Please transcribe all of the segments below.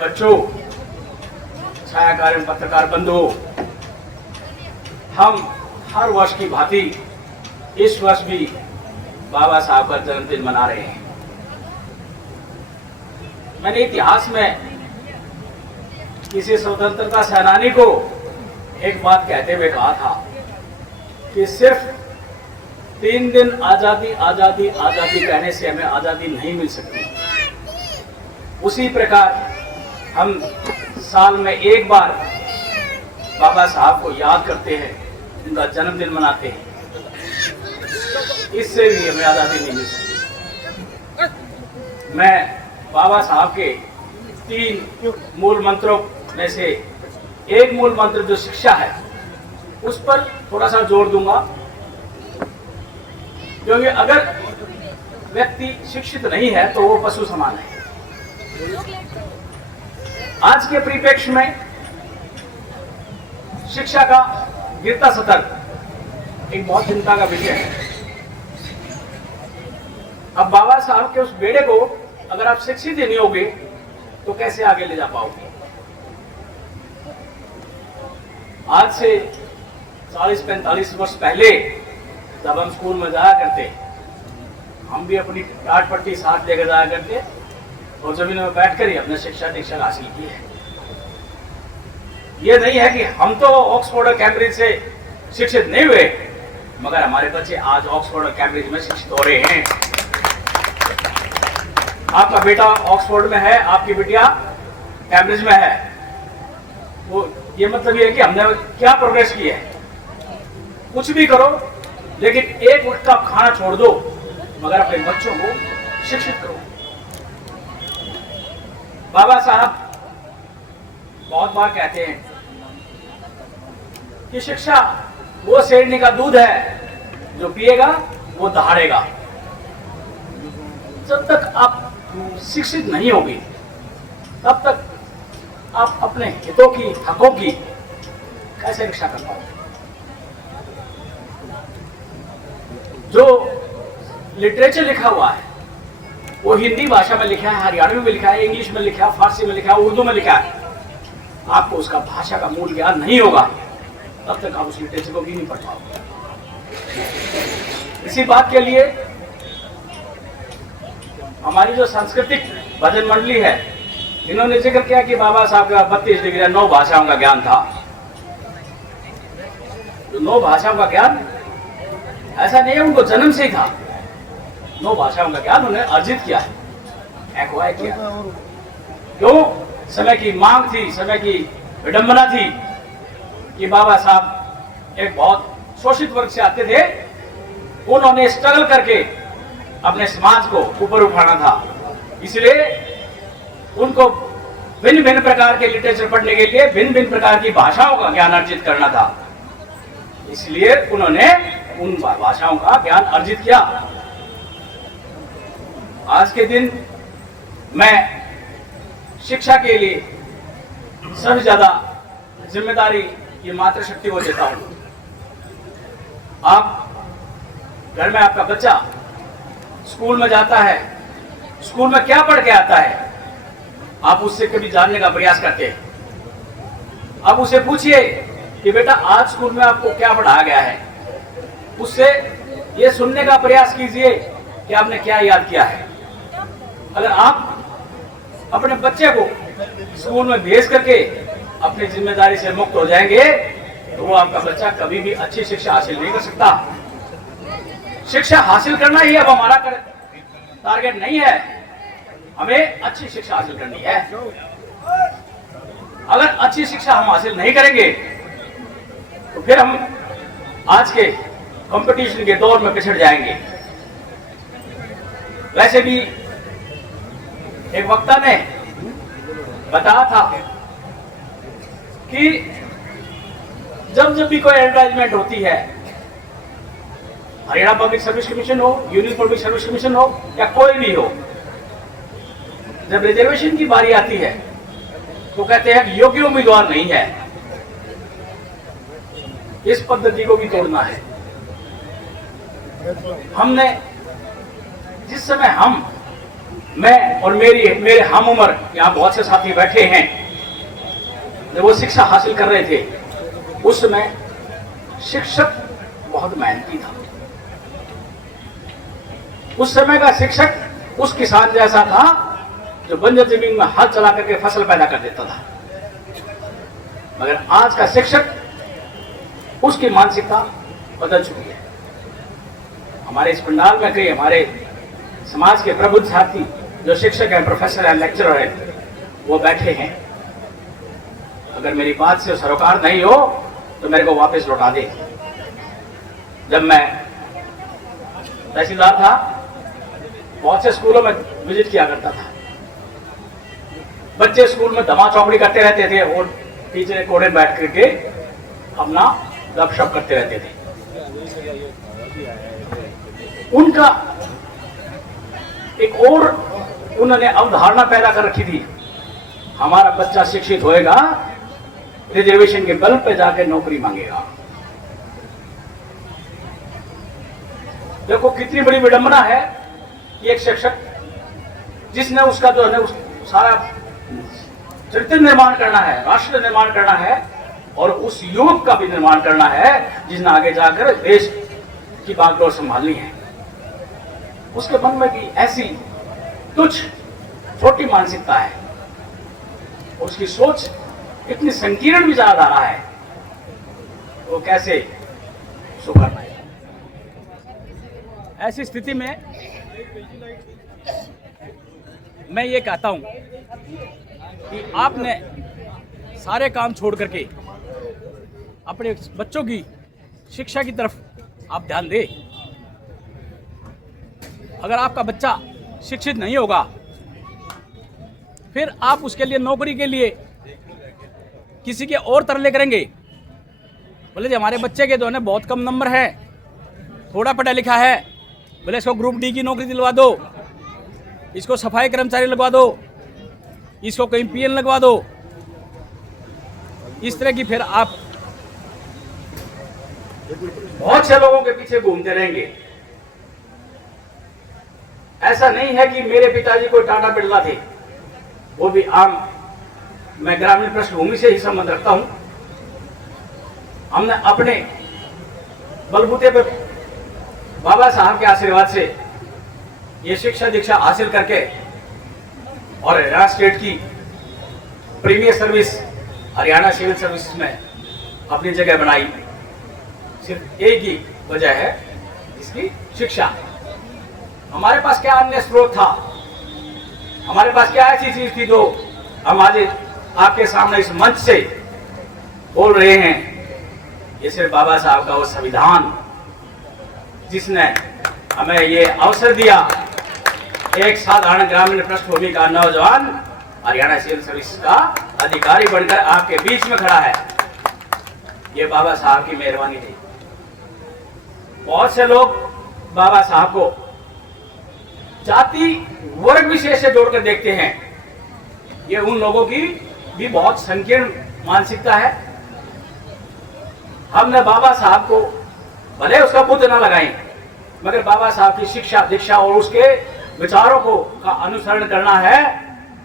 बच्चों, छायाकार एवं पत्रकार बंधुओं, हम हर वर्ष की भांति इस वर्ष भी बाबा साहब का जन्मदिन मना रहे हैं। मैंने इतिहास में किसी स्वतंत्रता सेनानी को एक बात कहते हुए कहा था कि सिर्फ 3 दिन आजादी आजादी आजादी कहने से हमें आजादी नहीं मिल सकती। उसी प्रकार हम साल में एक बार बाबा साहब को याद करते हैं, उनका जन्मदिन मनाते हैं, इससे भी हमें आजादी नहीं मिल सकती। मैं बाबा साहब के 3 मूल मंत्रों में से एक मूल मंत्र जो शिक्षा है उस पर थोड़ा सा जोर दूंगा, क्योंकि अगर व्यक्ति शिक्षित नहीं है तो वो पशु समान है। आज के परिप्रेक्ष्य में शिक्षा का गिरता स्तर एक बहुत चिंता का विषय है। अब बाबा साहब के उस बेड़े को अगर आप शिक्षित ही नहीं होगे तो कैसे आगे ले जा पाओगे। आज से 40-45 वर्ष पहले जब हम स्कूल में जाया करते, हम भी अपनी टाट पट्टी साथ लेकर जाया करते और जमीन में बैठकर ही अपने शिक्षा दीक्षा हासिल की है। ये नहीं है कि हम तो ऑक्सफोर्ड और कैम्ब्रिज से शिक्षित नहीं हुए, मगर हमारे बच्चे आज ऑक्सफोर्ड और कैम्ब्रिज में शिक्षित हो रहे हैं। आपका बेटा ऑक्सफोर्ड में है, आपकी बिटिया कैम्ब्रिज में है। वो ये मतलब ये है कि हमने क्या प्रोग्रेस की है। कुछ भी करो, लेकिन एक वक्त का खाना छोड़ दो, मगर अपने बच्चों को शिक्षित करो। बाबा साहब बहुत बार कहते हैं कि शिक्षा वो शेरनी का दूध है जो पिएगा वो दहाड़ेगा। जब तक आप शिक्षित नहीं होगी तब तक आप अपने हितों की, हकों की कैसे रक्षा कर पाओगे। जो लिटरेचर लिखा हुआ है वो हिंदी भाषा में लिखा है, हरियाणवी में लिखा है, इंग्लिश में लिखा है, फारसी में लिखा है, उर्दू में लिखा है। आपको उसका भाषा का मूल ज्ञान नहीं होगा तब तक आप उस लिटरेचर को भी नहीं पढ़ पाओगे। इसी बात के लिए हमारी जो सांस्कृतिक भजन मंडली है, इन्होंने जिक्र किया कि बाबा साहब का 32 डिग्री 9 भाषाओं का ज्ञान था। जो 9 भाषाओं का ज्ञान ऐसा नहीं है उनको जन्म से ही था। 9 भाषाओं का ज्ञान उन्हें अर्जित किया है, एक्वायर किया। क्यों? समय की मांग थी, समय की विडंबना थी कि बाबा साहब एक बहुत शोषित वर्ग से आते थे। उन्होंने स्ट्रगल करके अपने समाज को ऊपर उठाना था, इसलिए उनको भिन्न भिन्न प्रकार के लिटरेचर पढ़ने के लिए भिन्न भिन्न प्रकार की भाषाओं का ज्ञान अर्जित करना था। इसलिए उन्होंने उन भाषाओं का ज्ञान अर्जित किया। आज के दिन मैं शिक्षा के लिए सबसे ज्यादा जिम्मेदारी ये मातृशक्ति को देता हूं। आप घर में आपका बच्चा स्कूल में जाता है, स्कूल में क्या पढ़ के आता है, आप उससे कभी जानने का प्रयास करते हैं। आप उसे पूछिए कि बेटा आज स्कूल में आपको क्या पढ़ाया गया है। उससे ये सुनने का प्रयास कीजिए कि आपने क्या याद किया है। अगर आप अपने बच्चे को स्कूल में भेज करके अपनी जिम्मेदारी से मुक्त हो जाएंगे तो वो आपका बच्चा कभी भी अच्छी शिक्षा हासिल नहीं कर सकता। शिक्षा हासिल करना ही अब हमारा टारगेट नहीं है, हमें अच्छी शिक्षा हासिल करनी है। अगर अच्छी शिक्षा हम हासिल नहीं करेंगे तो फिर हम आज के कंपटीशन के दौर में पिछड़ जाएंगे। वैसे भी एक वक्ता ने बताया था कि जब जब भी कोई एडवर्टाइजमेंट होती है, हरियाणा पब्लिक सर्विस कमीशन हो, यूनियन पब्लिक सर्विस कमीशन हो या कोई भी हो, जब रिजर्वेशन की बारी आती है तो कहते हैं कि योग्य उम्मीदवार नहीं है। इस पद्धति को भी तोड़ना है। हमने जिस समय हम मैं और मेरे हम उम्र यहाँ बहुत से साथी बैठे हैं, जब वो शिक्षा हासिल कर रहे थे उस समय शिक्षक बहुत मेहनती था। उस समय का शिक्षक उस किसान जैसा था जो बंजर जमीन में हल चला करके फसल पैदा कर देता था। मगर आज का शिक्षक, उसकी मानसिकता बदल चुकी है। हमारे इस पंडाल में कई हमारे समाज के प्रबुद्ध साथी जो शिक्षक हैं, प्रोफेसर हैं, लेक्चरर हैं, वो बैठे हैं। अगर मेरी बात से सरोकार नहीं हो तो मेरे को वापस लौटा दे। जब मैं तहसीलदार था, बहुत से स्कूलों में विजिट किया करता था। बच्चे स्कूल में धमा चौकड़ी करते रहते थे और टीचर कोने बैठ करके अपना गपशप करते रहते थे। उनका एक और उन्होंने अवधारणा पैदा कर रखी थी, हमारा बच्चा शिक्षित होएगा, रिजर्वेशन के बल पे जाकर नौकरी मांगेगा। देखो कितनी बड़ी विडंबना है कि एक शिक्षक जिसने उसका जो है उस सारा चरित्र निर्माण करना है, राष्ट्र निर्माण करना है और उस युवक का भी निर्माण करना है जिसने आगे जाकर देश की बागडोर संभालनी है, उसके मन में भी ऐसी तुच्छ छोटी मानसिकता है और उसकी सोच इतनी संकीर्ण भी ज्यादा रहा है, वो कैसे सुधर पाए। ऐसी स्थिति में मैं ये कहता हूं कि आपने सारे काम छोड़ करके अपने बच्चों की शिक्षा की तरफ आप ध्यान दें। अगर आपका बच्चा शिक्षित नहीं होगा फिर आप उसके लिए नौकरी के लिए किसी के और तरले करेंगे। बोले जी हमारे बच्चे के जो है बहुत कम नंबर है, थोड़ा पढ़ा लिखा है, बोले इसको ग्रुप डी की नौकरी दिलवा दो, इसको सफाई कर्मचारी लगवा दो, इसको कहीं पीएन लगवा दो। इस तरह की फिर आप बहुत से लोगों के पीछे घूमते रहेंगे। ऐसा नहीं है कि मेरे पिताजी कोई टाटा बिरला थे, वो भी आम, मैं ग्रामीण पृष्ठभूमि से ही संबंध रखता हूं। हमने अपने बलबूते पर बाबा साहब के आशीर्वाद से ये शिक्षा दीक्षा हासिल करके और हरियाणा स्टेट की premier service Haryana civil service में अपनी जगह बनाई। सिर्फ एक ही वजह है, इसकी शिक्षा। हमारे पास क्या अन्य स्रोत था, हमारे पास क्या ऐसी चीज थी जो हम आज आपके सामने इस मंच से बोल रहे हैं। ये सिर्फ बाबा साहब का वो संविधान जिसने हमें ये अवसर दिया, एक साधारण ग्रामीण पृष्ठभूमि का नौजवान हरियाणा सिविल सर्विस का अधिकारी बनकर आपके बीच में खड़ा है। ये बाबा साहब की मेहरबानी थी। बहुत से लोग बाबा साहब को जाति वर्ग विशेष से जोड़कर देखते हैं। ये उन लोगों की भी बहुत संकीर्ण मानसिकता है। हमने बाबा साहब को भले उसका बुद्ध ना लगाएं, मगर बाबा साहब की शिक्षा दीक्षा और उसके विचारों को का अनुसरण करना है,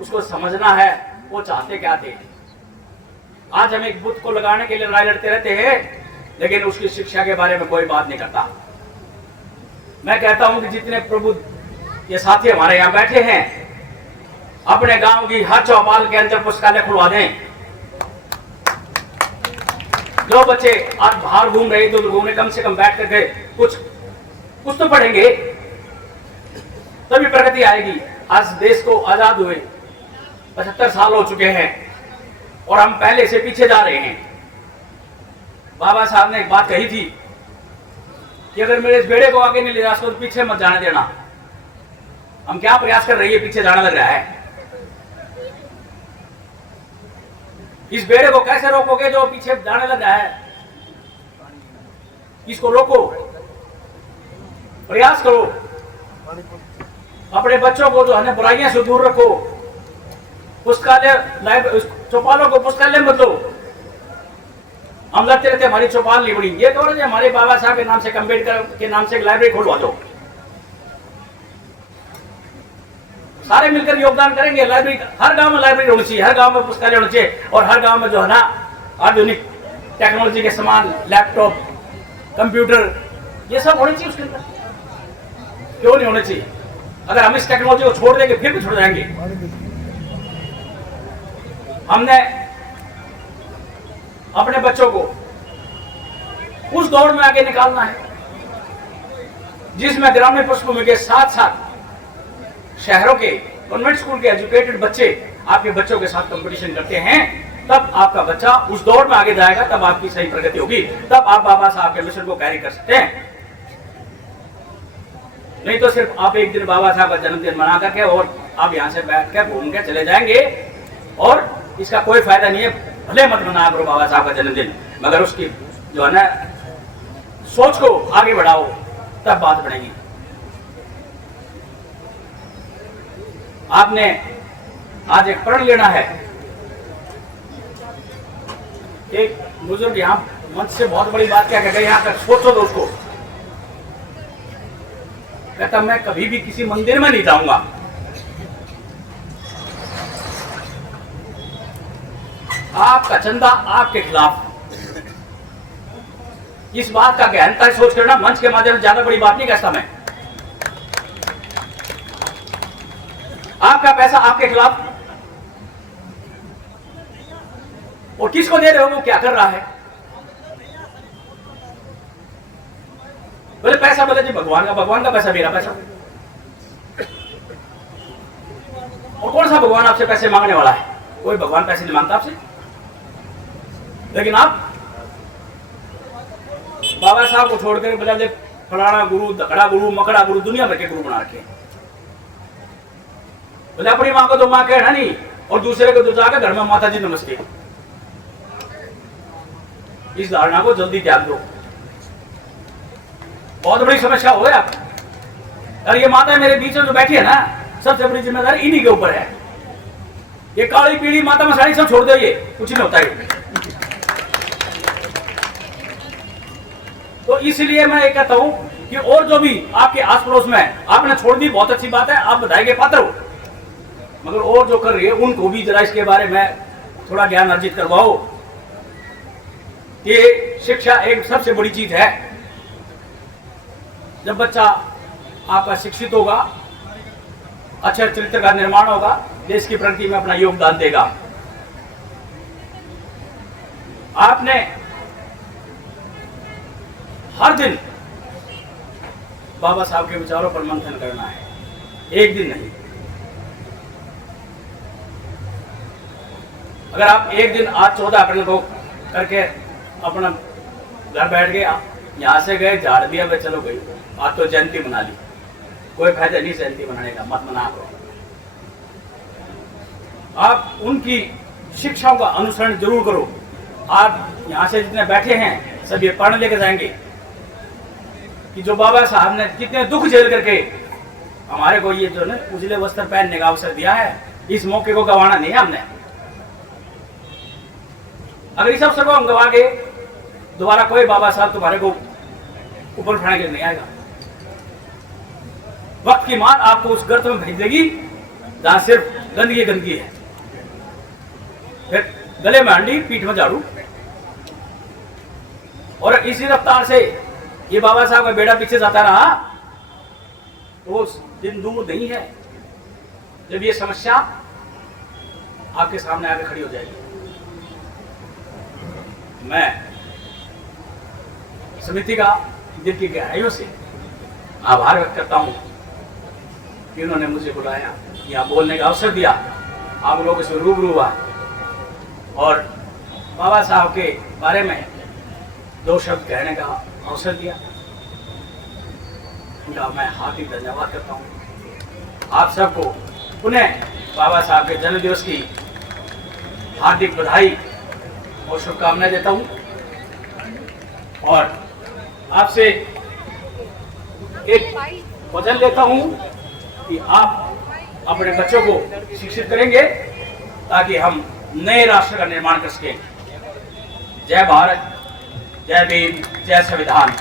उसको समझना है वो चाहते क्या थे। आज हम एक बुद्ध को लगाने के लिए लड़ाई लड़ते रहते हैं, लेकिन उसकी शिक्षा के बारे में कोई बात नहीं करता। मैं कहता हूं कि जितने प्रबुद्ध ये साथी हमारे यहाँ बैठे हैं, अपने गांव की हर चौपाल के अंदर पुस्तकालय खुलवा दें। जो बच्चे आज बाहर घूम रहे तो घूमने कम से कम बैठ करके कुछ तो पढ़ेंगे, तभी प्रगति आएगी। आज देश को आजाद हुए 75 साल हो चुके हैं और हम पहले से पीछे जा रहे हैं। बाबा साहब ने एक बात कही थी कि अगर मेरे इस बेड़े को आगे नहीं ले जा सकते तो पीछे मत जाने देना। हम क्या प्रयास कर रही है, पीछे जाने लग रहा है। इस बेड़े को कैसे रोकोगे जो पीछे जाने लग रहा है? इसको रोको, प्रयास करो, अपने बच्चों को जो है बुराइयां से दूर रखो, पुस्तकालय चौपालों को पुस्तकालय मत लो। हम लड़ते रहते हमारी चौपाल नहीं बनी, ये तो हमारे बाबा साहब के नाम से, अम्बेडकर के नाम से एक लाइब्रेरी खोलवा दो। सारे मिलकर योगदान करेंगे। लाइब्रेरी, हर गांव में लाइब्रेरी होनी चाहिए, हर गांव में पुस्तकालय होना चाहिए, और हर गांव में जो है ना आधुनिक टेक्नोलॉजी के सामान, लैपटॉप, कंप्यूटर, ये सब होने चाहिए उसके अंदर। क्यों नहीं होने चाहिए? अगर हम इस टेक्नोलॉजी को छोड़ देंगे फिर भी छोड़ जाएंगे। हमने अपने बच्चों को उस दौड़ में आगे निकालना है जिसमें ग्रामीण पृष्ठभूमि के साथ साथ शहरों के कॉन्वेंट स्कूल के एजुकेटेड बच्चे आपके बच्चों के साथ कंपटीशन करते हैं। तब आपका बच्चा उस दौड़ में आगे जाएगा, तब आपकी सही प्रगति होगी, तब आप बाबा साहब के मिशन को कैरी कर सकते हैं। नहीं तो सिर्फ आप एक दिन बाबा साहब का जन्मदिन मना करके और आप यहां से बैठ कर घूम के चले जाएंगे, और इसका कोई फायदा नहीं है। भले मत मना करो बाबा साहब का जन्मदिन, मगर उसकी जो है ना सोच को आगे बढ़ाओ, तब बात बढ़ेगी। आपने आज एक प्रण लेना है। एक बुजुर्ग यहां मंच से बहुत बड़ी बात क्या कहते हैं, यहां तक सोचो दोस्तों, कहता मैं कभी भी किसी मंदिर में नहीं जाऊंगा, आपका चंदा आपके खिलाफ। इस बात का गहनता सोच करना, मंच के माध्यम से ज्यादा बड़ी बात नहीं कहता मैं। आपका पैसा आपके खिलाफ, और किसको दे रहे हो, वो क्या कर रहा है। बोले पैसा, बोले जी भगवान का पैसा, मेरा पैसा। और कौन सा भगवान आपसे पैसे मांगने वाला है? कोई भगवान पैसे नहीं मांगता आपसे। लेकिन आप बाबा साहब को छोड़कर बोला दे फलाना गुरु, दखड़ा गुरु, मकड़ा गुरु, दुनिया भर के गुरु बना रखे। बोले अपनी मां को तो मां कहना नहीं, और दूसरे को तो जाकर घर में माता जी नमस्ते। इस धारणा को जल्दी त्याग दो, बहुत बड़ी समस्या हो आप। और ये माता मेरे बीच में जो बैठी है ना, सबसे बड़ी जिम्मेदारी इन्हीं के ऊपर है। ये काली पीली माता मसाली सब छोड़ दो, ये कुछ नहीं होता है। तो इसलिए मैं ये कहता हूं कि और जो भी आपके आस पड़ोस में आपने छोड़ दी, बहुत अच्छी बात है, आप बधाई के पात्र हो, मगर और जो कर रही है उनको भी जरा इसके बारे में थोड़ा ज्ञान अर्जित करवाओ। ये शिक्षा एक सबसे बड़ी चीज है। जब बच्चा आपका शिक्षित होगा, अच्छे चरित्र का निर्माण होगा, देश की प्रगति में अपना योगदान देगा। आपने हर दिन बाबा साहब के विचारों पर मंथन करना है, एक दिन नहीं। अगर आप एक दिन आज 14 अप्रैल को करके अपना घर बैठ गए, यहां से गए, झाड़ दिया, वे चलो गई, आज तो जयंती मना ली, कोई फायदा नहीं जयंती मनाने का, मत मना करो। आप उनकी शिक्षाओं का अनुसरण जरूर करो। आप यहां से जितने बैठे हैं सब ये पढ़ लेकर जाएंगे कि जो बाबा साहब ने कितने दुख झेल करके हमारे को ये जो है उजले वस्त्र पहनने का अवसर दिया है, इस मौके को गंवाना नहीं है हमने। अगर इस अवसर को हम गंवा के दोबारा कोई बाबा साहब तुम्हारे को ऊपर उठाने के लिए नहीं आएगा। वक्त की मार आपको उस गर्त में भेज देगी जहां सिर्फ गंदगी गंदगी है, फिर गले में हंडी, पीठ में झाड़ू। और इसी रफ्तार से ये बाबा साहब का बेड़ा पीछे जाता रहा तो वो दिन दूर नहीं है जब ये समस्या आपके सामने आकर खड़ी हो जाएगी। मैं समिति का दिल की गहराइयों से आभार व्यक्त करता हूं कि उन्होंने मुझे बुलाया, यहाँ बोलने का अवसर दिया, आप लोगों से रूबरू हुआ और बाबा साहब के बारे में 2 शब्द कहने का अवसर दिया। उनका मैं हार्दिक धन्यवाद करता हूँ। आप सबको पुनः बाबा साहब के जन्म दिवस की हार्दिक बधाई और शुभकामनाएं देता हूँ और आपसे एक वचन लेता हूँ कि आप अपने बच्चों को शिक्षित करेंगे ताकि हम नए राष्ट्र का निर्माण कर सकें। जय भारत, जय भीम, जय संविधान।